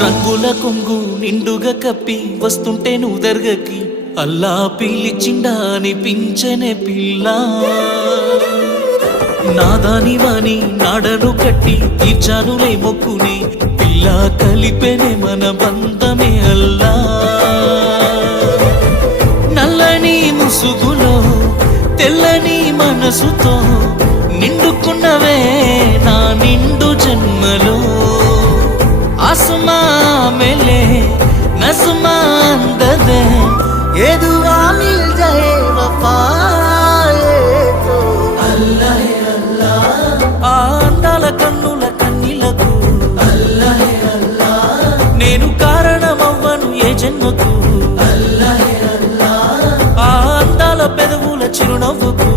రంగుల కొంగు నిండుగా కప్పి వస్తుంటే నువ్వు దర్గకి అల్లా పిలిచిండా అనిపించనే పిల్ల నాదాని వాణి నాడను కట్టి తీర్చానులే మొక్కుని పిల్ల కలిపెనే మన బంధమే అల్లా నల్లని ముసుగులో తెల్లని మనసుతో నిండుకున్నవే నా నిండు జన్మలో आसमां मिले नज़्मा अंदर ये दुआ मिल जाए वफा तो अल्लाह अल्लाह अंदाల కన్నుల కన్నీలకు अल्लाह अल्लाह నేను కారణమవ్వను ఏ జన్మకు अल्लाह अल्लाह అందాల పెదవుల చిరునవ్వుకు